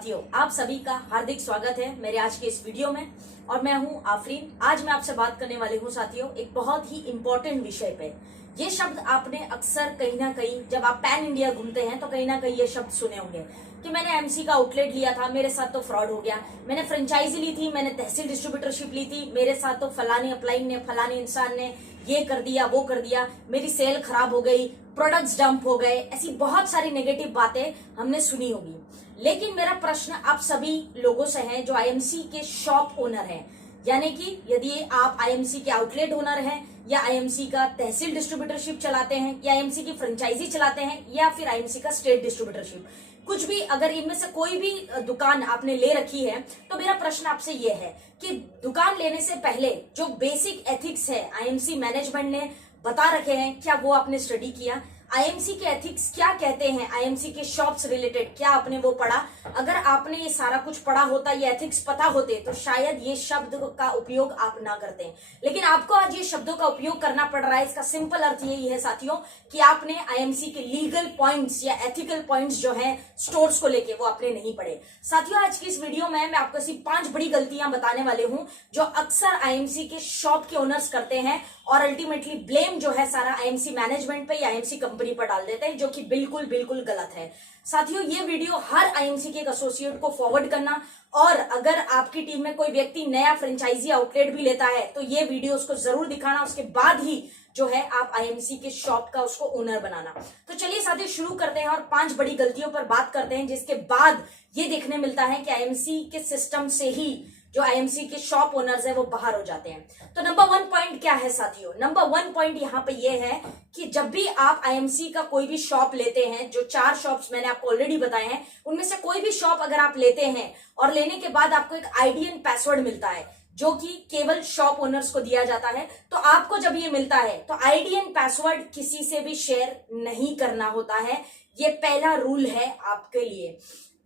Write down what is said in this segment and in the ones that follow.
साथियों, आप सभी का हार्दिक स्वागत है मेरे आज के इस वीडियो में। और मैं हूं आफरीन। आज मैं आपसे बात करने वाली हूं साथियों एक बहुत ही इंपॉर्टेंट विषय पे। ये शब्द आपने अक्सर कहीं ना कहीं जब आप पैन इंडिया घूमते हैं तो कहीं ना कहीं ये शब्द सुने होंगे कि मैंने एमसी का आउटलेट लिया था, मेरे साथ तो फ्रॉड हो गया। मैंने फ्रेंचाइजी ली थी, मैंने तहसील डिस्ट्रीब्यूटरशिप ली थी, मेरे साथ तो फलाने अपलाइन ने, फलाने इंसान ने ये कर दिया, वो कर दिया, मेरी सेल खराब हो गई, प्रोडक्ट्स डंप हो गए। ऐसी बहुत सारी नेगेटिव बातें हमने सुनी होगी। लेकिन मेरा प्रश्न आप सभी लोगों से है जो आईएमसी के शॉप ओनर हैं, यानी कि यदि आप आईएमसी के आउटलेट ओनर हैं या आईएमसी का तहसील डिस्ट्रीब्यूटरशिप चलाते हैं या आईएमसी की फ्रेंचाइजी चलाते हैं या फिर आईएमसी का स्टेट डिस्ट्रीब्यूटरशिप, कुछ भी अगर इनमें से कोई भी दुकान आपने ले रखी है तो मेरा प्रश्न आपसे यह है कि दुकान लेने से पहले जो बेसिक एथिक्स है आईएमसी मैनेजमेंट ने बता रखे हैं, क्या वो आपने स्टडी किया? आईएमसी के एथिक्स क्या कहते हैं, आईएमसी के शॉप्स रिलेटेड क्या आपने वो पढ़ा? अगर आपने ये सारा कुछ पढ़ा होता, ये एथिक्स पता होते तो शायद ये शब्द का उपयोग आप ना करते। लेकिन आपको आज ये शब्दों का उपयोग करना पड़ रहा है। इसका सिंपल अर्थ यही है साथियों कि आपने आईएमसी के लीगल पॉइंट्स या एथिकल पॉइंट्स जो हैं स्टोर्स को लेके वो आपने नहीं पढ़े। साथियों, आज की इस वीडियो में मैं आपको ऐसी 5 बड़ी गलतियां बताने वाले हूं जो अक्सर आईएमसी के शॉप के ओनर्स करते हैं और अल्टीमेटली ब्लेम जो है सारा आईएमसी मैनेजमेंट पे या आईएमसी कंपनी पर डाल देते हैं, जो कि बिल्कुल बिल्कुल गलत है। साथियों, ये वीडियो हर आईएमसी के एक एसोसिएट को फॉरवर्ड करना, और अगर आपकी टीम में कोई व्यक्ति नया फ्रेंचाइजी आउटलेट भी लेता है तो ये वीडियो उसको जरूर दिखाना। उसके बाद ही जो है आप आईएमसी के शॉप का उसको ओनर बनाना। तो चलिए साथियों शुरू करते हैं और 5 बड़ी गलतियों पर बात करते हैं, जिसके बाद ये देखने मिलता है कि आईएमसी के सिस्टम से ही जो आईएमसी के शॉप ओनर्स है वो बाहर हो जाते हैं। तो नंबर 1 पॉइंट क्या है साथियों? नंबर 1 पॉइंट यहाँ पे ये है कि जब भी आप आईएमसी का कोई भी शॉप लेते हैं, जो 4 शॉप्स मैंने आपको ऑलरेडी बताए हैं, उनमें से कोई भी शॉप अगर आप लेते हैं और लेने के बाद आपको एक आईडी एंड पासवर्ड मिलता है जो कि केवल शॉप ओनर्स को दिया जाता है, तो आपको जब ये मिलता है तो आईडी एंड पासवर्ड किसी से भी शेयर नहीं करना होता है। ये पहला रूल है आपके लिए।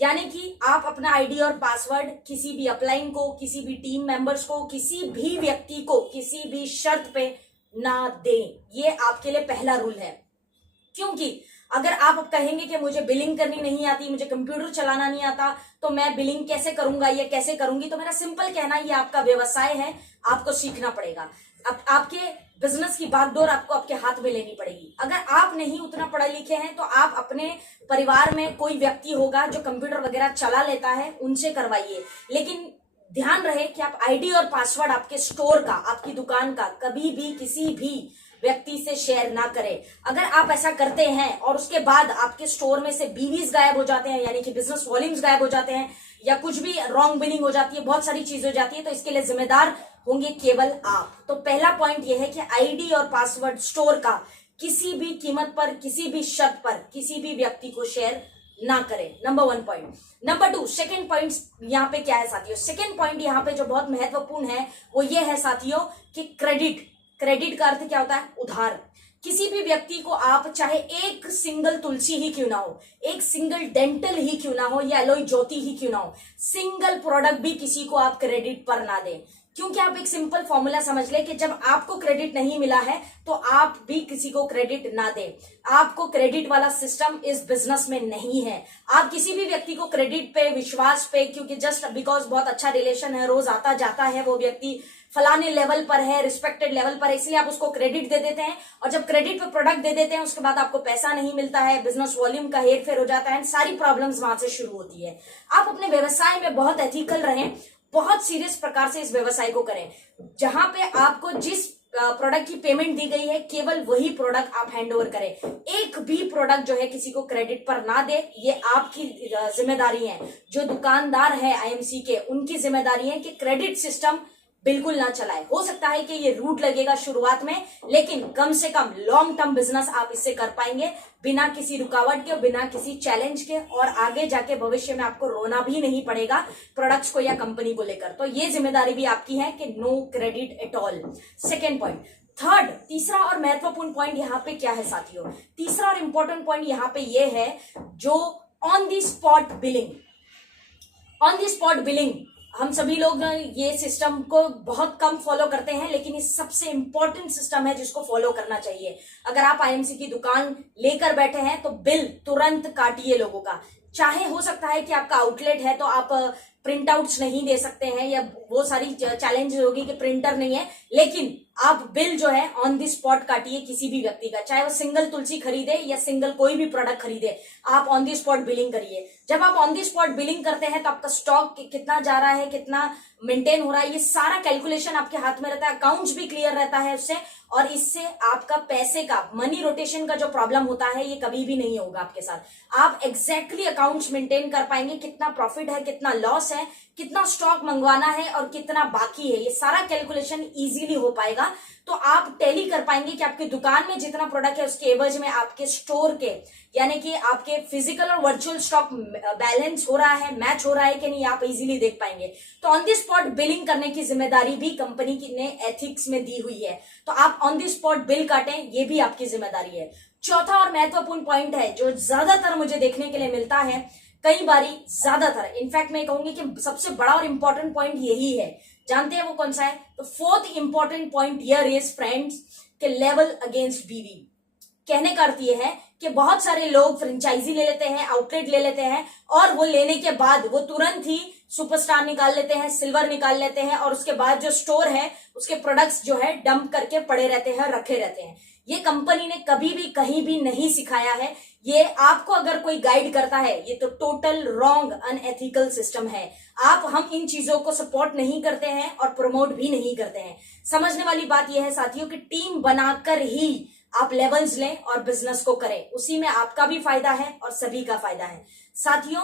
यानी कि आप अपना आईडी और पासवर्ड किसी भी अपलाइन को, किसी भी टीम मेंबर्स को, किसी भी व्यक्ति को किसी भी शर्त पे ना दें। ये आपके लिए पहला रूल है। क्योंकि अगर आप कहेंगे कि मुझे बिलिंग करनी नहीं आती, मुझे कंप्यूटर चलाना नहीं आता, तो मैं बिलिंग कैसे करूंगा या कैसे करूंगी, तो मेरा सिंपल कहना ये आपका व्यवसाय है, आपको सीखना पड़ेगा। अब आपके बिजनेस की बागडोर आपको आपके हाथ में लेनी पड़ेगी। अगर आप नहीं उतना पढ़े लिखे हैं तो आप अपने परिवार में कोई व्यक्ति होगा जो कंप्यूटर वगैरह चला लेता है, उनसे करवाइए। लेकिन ध्यान रहे कि आप आईडी और पासवर्ड आपके स्टोर का, आपकी दुकान का कभी भी किसी भी व्यक्ति से शेयर ना करें। अगर आप ऐसा करते हैं और उसके बाद आपके स्टोर में से बीवीज गायब हो जाते हैं, यानी कि बिजनेस वॉल्यूम्स गायब हो जाते हैं, या कुछ भी रॉन्ग बिलिंग हो जाती है, बहुत सारी चीजें हो जाती है, तो इसके लिए जिम्मेदार होंगे केवल आप। तो पहला पॉइंट यह है कि आईडी और पासवर्ड स्टोर का किसी भी कीमत पर, किसी भी शर्त पर किसी भी व्यक्ति को शेयर ना करें। Number 1 point. Number 2, second point यहाँ पे क्या है साथियों? सेकेंड पॉइंट यहाँ पे जो बहुत महत्वपूर्ण है वो ये है साथियों कि क्रेडिट का अर्थ क्या होता है? उधार। किसी भी व्यक्ति को आप चाहे एक सिंगल तुलसी ही क्यों ना हो, एक सिंगल डेंटल ही क्यों ना हो, या एलोई ज्योति ही क्यों ना हो, सिंगल प्रोडक्ट भी किसी को आप क्रेडिट पर ना दें। क्योंकि आप एक सिंपल फॉर्मूला समझ ले कि जब आपको क्रेडिट नहीं मिला है तो आप भी किसी को क्रेडिट ना दें। आपको क्रेडिट वाला सिस्टम इस बिजनेस में नहीं है। आप किसी भी व्यक्ति को क्रेडिट पे, विश्वास पे, क्योंकि जस्ट बिकॉज बहुत अच्छा रिलेशन है, रोज आता जाता है, वो व्यक्ति फलाने लेवल पर है, रिस्पेक्टेड लेवल पर है, इसलिए आप उसको क्रेडिट दे देते हैं। और जब क्रेडिट पे प्रोडक्ट दे देते हैं उसके बाद आपको पैसा नहीं मिलता है, बिजनेस वॉल्यूम का हेरफेर हो जाता है, सारी प्रॉब्लम्स वहां से शुरू होती है। आप अपने व्यवसाय में बहुत एथिकल रहें, बहुत सीरियस प्रकार से इस व्यवसाय को करें। जहां पे आपको जिस प्रोडक्ट की पेमेंट दी गई है केवल वही प्रोडक्ट आप हैंड ओवर करें। एक भी प्रोडक्ट जो है किसी को क्रेडिट पर ना दे, ये आपकी जिम्मेदारी है। जो दुकानदार है आईएमसी के, उनकी जिम्मेदारी है कि क्रेडिट सिस्टम बिल्कुल ना चलाए। हो सकता है कि ये रूट लगेगा शुरुआत में, लेकिन कम से कम लॉन्ग टर्म बिजनेस आप इससे कर पाएंगे बिना किसी रुकावट के, बिना किसी चैलेंज के, और आगे जाके भविष्य में आपको रोना भी नहीं पड़ेगा प्रोडक्ट्स को या कंपनी को लेकर। तो ये जिम्मेदारी भी आपकी है कि no credit at all. Second point. Third, तीसरा और महत्वपूर्ण पॉइंट यहाँ पे क्या है साथियों? तीसरा और इंपॉर्टेंट पॉइंट यहाँ पे ये है जो on the spot billing. On the spot billing हम सभी लोग ये सिस्टम को बहुत कम फॉलो करते हैं, लेकिन ये सबसे इंपॉर्टेंट सिस्टम है जिसको फॉलो करना चाहिए। अगर आप आईएमसी की दुकान लेकर बैठे हैं तो बिल तुरंत काटिए लोगों का। चाहे हो सकता है कि आपका आउटलेट है तो आप प्रिंट आउट्स नहीं दे सकते हैं, या वो सारी चैलेंज होगी कि प्रिंटर नहीं है, लेकिन आप बिल जो है ऑन द स्पॉट काटिए किसी भी व्यक्ति का, चाहे वो सिंगल तुलसी खरीदे या सिंगल कोई भी प्रोडक्ट खरीदे, आप ऑन द स्पॉट बिलिंग करिए। जब आप ऑन द स्पॉट बिलिंग करते हैं तो आपका स्टॉक कितना जा रहा है, कितना मेंटेन हो रहा है, ये सारा कैलकुलेशन आपके हाथ में रहता है, अकाउंट्स भी क्लियर रहता है उससे, और इससे आपका पैसे का मनी रोटेशन का जो प्रॉब्लम होता है ये कभी भी नहीं होगा आपके साथ। आप एग्जैक्टली अकाउंट्स मेंटेन कर पाएंगे, कितना प्रॉफिट है, कितना लॉस है, कितना स्टॉक मंगवाना है और कितना बाकी है, ये सारा कैलकुलेशन इजीली हो पाएगा। तो आप टैली कर पाएंगे कि आपकी दुकान में जितना प्रोडक्ट है उसके एवज में आपके स्टोर के, यानी कि आपके फिजिकल और वर्चुअल स्टॉक बैलेंस हो रहा है, मैच हो रहा है कि नहीं, आप इजीली देख पाएंगे। तो ऑन द स्पॉट बिलिंग करने की जिम्मेदारी भी कंपनी ने एथिक्स में दी हुई है, तो आप ऑन द स्पॉट बिल काटें, ये भी आपकी जिम्मेदारी है। चौथा और महत्वपूर्ण पॉइंट है जो ज्यादातर मुझे देखने के लिए मिलता है, कई बारी, ज्यादातर, इनफैक्ट मैं कहूंगी कि सबसे बड़ा और इंपॉर्टेंट पॉइंट यही है। जानते हैं वो कौन सा है? तो fourth important point here is friends के लेवल अगेंस्ट बीवी। कहने का अर्थ ये है कि बहुत सारे लोग फ्रेंचाइजी ले लेते हैं, आउटलेट ले लेते हैं, और वो लेने के बाद वो तुरंत ही सुपरस्टार निकाल लेते हैं, सिल्वर निकाल लेते हैं, और उसके बाद जो स्टोर है उसके प्रोडक्ट्स जो है डंप करके पड़े रहते हैं, रखे रहते हैं। ये कंपनी ने कभी भी कहीं भी नहीं सिखाया है। ये आपको अगर कोई गाइड करता है ये तो टोटल रॉन्ग अनएथिकल सिस्टम है। हम इन चीजों को सपोर्ट नहीं करते हैं और प्रमोट भी नहीं करते हैं। समझने वाली बात यह है साथियों कि टीम बनाकर ही आप लेवल्स लें और बिजनेस को करें, उसी में आपका भी फायदा है और सभी का फायदा है। साथियों,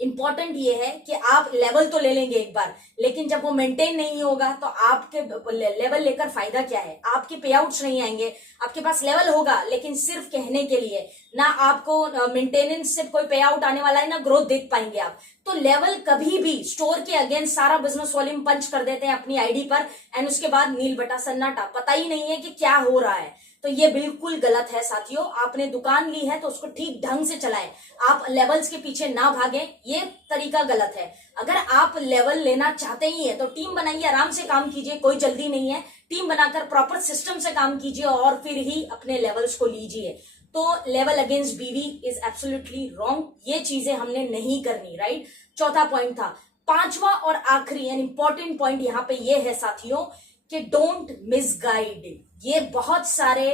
इंपॉर्टेंट ये है कि आप लेवल तो ले लेंगे एक बार, लेकिन जब वो मेंटेन नहीं होगा तो आपके लेवल लेकर फायदा क्या है? आपके पे आउट्स नहीं आएंगे। आपके पास लेवल होगा लेकिन सिर्फ कहने के लिए, ना आपको मेंटेनेंस से कोई पे आउट आने वाला है, ना ग्रोथ देख पाएंगे आप। तो लेवल कभी भी स्टोर के अगेंस्ट सारा बिजनेस वॉल्यूम पंच कर देते हैं अपनी आईडी पर, एंड उसके बाद नील बटा सन्नाटा, पता ही नहीं है कि क्या हो रहा है। तो ये बिल्कुल गलत है साथियों। आपने दुकान ली है तो उसको ठीक ढंग से चलाएं, आप लेवल्स के पीछे ना भागें, ये तरीका गलत है। अगर आप लेवल लेना चाहते ही है तो टीम बनाइए, आराम से काम कीजिए, कोई जल्दी नहीं है। टीम बनाकर प्रॉपर सिस्टम से काम कीजिए और फिर ही अपने लेवल्स को लीजिए। तो लेवल अगेंस्ट बीवी इज एब्सोल्युटली रॉन्ग, ये चीजें हमने नहीं करनी, राइट। चौथा पॉइंट था। पांचवा और आखिरी एंड इंपॉर्टेंट पॉइंट यहाँ पे ये है साथियों कि डोंट मिसगाइड। ये बहुत सारे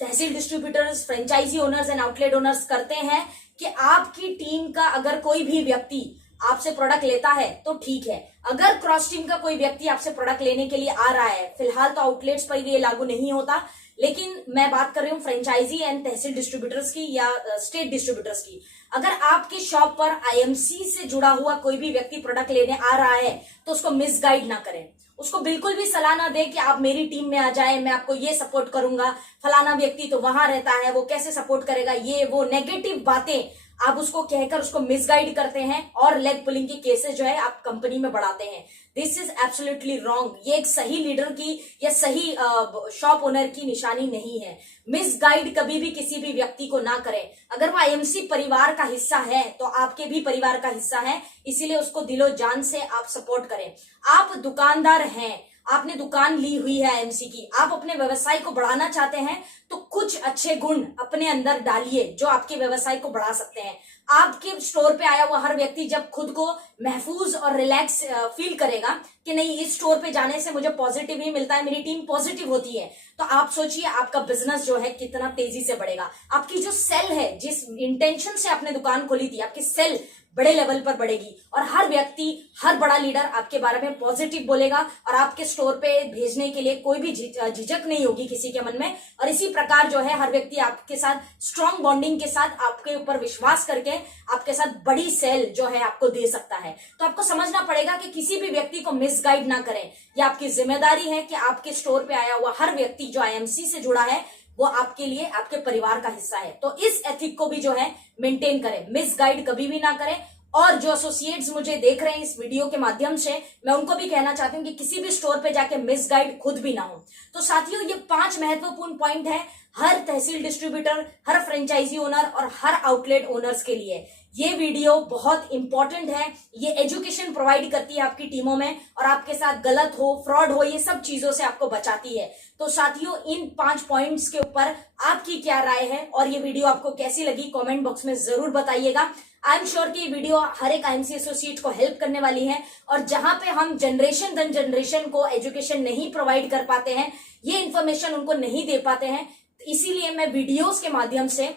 tehsil distributors, franchisee owners and outlet owners करते हैं कि आपकी टीम का अगर कोई भी व्यक्ति आपसे प्रोडक्ट लेता है तो ठीक है, अगर क्रॉस टीम का कोई व्यक्ति आपसे प्रोडक्ट लेने के लिए आ रहा है, फिलहाल तो आउटलेट्स पर ये लागू नहीं होता, लेकिन मैं बात कर रही हूँ फ्रेंचाइजी एंड तहसील डिस्ट्रीब्यूटर्स की या स्टेट डिस्ट्रीब्यूटर्स की। अगर आपके शॉप पर आईएमसी से जुड़ा हुआ कोई भी व्यक्ति प्रोडक्ट लेने आ रहा है तो उसको मिसगाइड ना करें, उसको बिल्कुल भी सलाह ना दे कि आप मेरी टीम में आ जाए, मैं आपको ये सपोर्ट करूंगा, फलाना व्यक्ति तो वहां रहता है, वो कैसे सपोर्ट करेगा, ये वो नेगेटिव बातें आप उसको कहकर उसको मिसगाइड करते हैं और लेग पुलिंग के केसेस जो है आप कंपनी में बढ़ाते हैं। This is absolutely wrong. ये एक सही लीडर की या सही शॉप ओनर की निशानी नहीं है। मिसगाइड कभी भी किसी भी व्यक्ति को ना करें। अगर वो आईएमसी परिवार का हिस्सा है तो आपके भी परिवार का हिस्सा है, इसीलिए उसको दिलो जान से आप सपोर्ट करें। आप दुकानदार हैं, आपने दुकान ली हुई है आईएमसी की, आप अपने व्यवसाय को बढ़ाना चाहते हैं तो कुछ अच्छे गुण अपने अंदर डालिए जो आपके व्यवसाय को बढ़ा सकते हैं। आपके स्टोर पे आया हुआ हर व्यक्ति जब खुद को महफूज और रिलैक्स फील करेगा कि नहीं, इस स्टोर पे जाने से मुझे पॉजिटिव ही मिलता है, मेरी टीम पॉजिटिव होती है, तो आप सोचिए आपका बिजनेस जो है कितना तेजी से बढ़ेगा। आपकी जो सेल है, जिस इंटेंशन से आपने दुकान खोली थी, आपकी सेल बड़े लेवल पर बढ़ेगी और हर व्यक्ति, हर बड़ा लीडर आपके बारे में पॉजिटिव बोलेगा और आपके स्टोर पे भेजने के लिए कोई भी झिझक नहीं होगी किसी के मन में। और इसी प्रकार जो है हर व्यक्ति आपके साथ स्ट्रॉन्ग बॉन्डिंग के साथ आपके ऊपर विश्वास करके आपके साथ बड़ी सेल जो है आपको दे सकता है। तो आपको समझना पड़ेगा कि किसी भी व्यक्ति को मिसगाइड ना करें। यह आपकी जिम्मेदारी है कि आपके स्टोर पे आया हुआ हर व्यक्ति जो आईएमसी से जुड़ा है वो आपके लिए, आपके परिवार का हिस्सा है। तो इस एथिक को भी जो है मेंटेन करें, मिसगाइड कभी भी ना करें। और जो एसोसिएट्स मुझे देख रहे हैं इस वीडियो के माध्यम से, मैं उनको भी कहना चाहती हूँ कि किसी भी स्टोर पे जाके मिसगाइड खुद भी ना हो। तो साथियों, ये 5 महत्वपूर्ण पॉइंट है। हर तहसील डिस्ट्रीब्यूटर, हर फ्रेंचाइजी ओनर और हर आउटलेट ओनर्स के लिए। ये वीडियो बहुत इंपॉर्टेंट है, ये एजुकेशन प्रोवाइड करती है आपकी टीमों में और आपके साथ गलत हो, फ्रॉड हो, ये सब चीजों से आपको बचाती है। तो साथियों, इन 5 पॉइंट्स के ऊपर आपकी क्या राय है और ये वीडियो आपको कैसी लगी कमेंट बॉक्स में जरूर बताइएगा। आई एम श्योर कि ये वीडियो हर एक आईएमसी एसोसिएट को हेल्प करने वाली है और जहां पे हम जनरेशन दन जनरेशन को एजुकेशन नहीं प्रोवाइड कर पाते हैं, ये इंफॉर्मेशन उनको नहीं दे पाते हैं, इसीलिए मैं वीडियोस के माध्यम से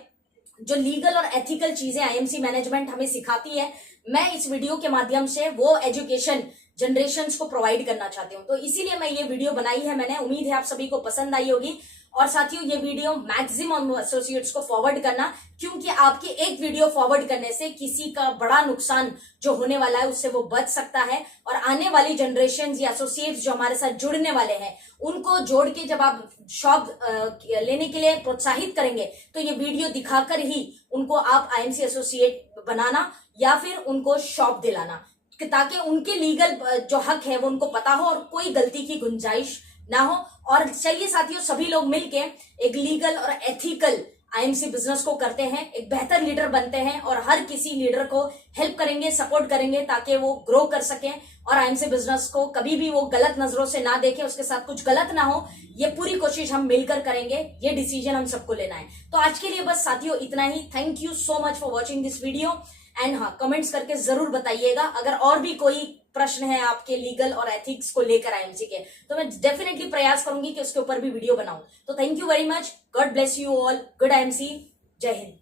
जो लीगल और एथिकल चीजें आईएमसी मैनेजमेंट हमें सिखाती है, मैं इस वीडियो के माध्यम से वो एजुकेशन जनरेशन्स को प्रोवाइड करना चाहती हूँ। तो इसीलिए मैं ये वीडियो बनाई है मैंने। उम्मीद है आप सभी को पसंद आई होगी। और साथियों, ये वीडियो मैक्सिमम एसोसिएट्स को फॉरवर्ड करना, क्योंकि आपके एक वीडियो फॉरवर्ड करने से किसी का बड़ा नुकसान जो होने वाला है उससे वो बच सकता है। और आने वाली जनरेशन या एसोसिएट्स जो हमारे साथ जुड़ने वाले हैं, उनको जोड़ के जब आप शॉप लेने के लिए प्रोत्साहित करेंगे तो ये वीडियो दिखाकर ही उनको आप आईएमसी एसोसिएट बनाना या फिर उनको शॉप दिलाना, ताकि उनके लीगल जो हक है वो उनको पता हो और कोई गलती की गुंजाइश ना हो। और चलिए साथियों, सभी लोग मिलके एक लीगल और एथिकल आईएमसी बिजनेस को करते हैं, एक बेहतर लीडर बनते हैं और हर किसी लीडर को हेल्प करेंगे, सपोर्ट करेंगे ताकि वो ग्रो कर सके और आईएमसी बिजनेस को कभी भी वो गलत नजरों से ना देखे, उसके साथ कुछ गलत ना हो। ये पूरी कोशिश हम मिलकर करेंगे, ये डिसीजन हम सबको लेना है। तो आज के लिए बस साथियों इतना ही। Thank you so much for watching this video and हाँ, कमेंट्स करके जरूर बताइएगा अगर और भी कोई प्रश्न है आपके लीगल और एथिक्स को लेकर आईएमसी के, तो मैं डेफिनेटली प्रयास करूंगी कि उसके ऊपर भी वीडियो बनाऊं। तो thank you very much, God bless you all, good IMC, जय हिंद।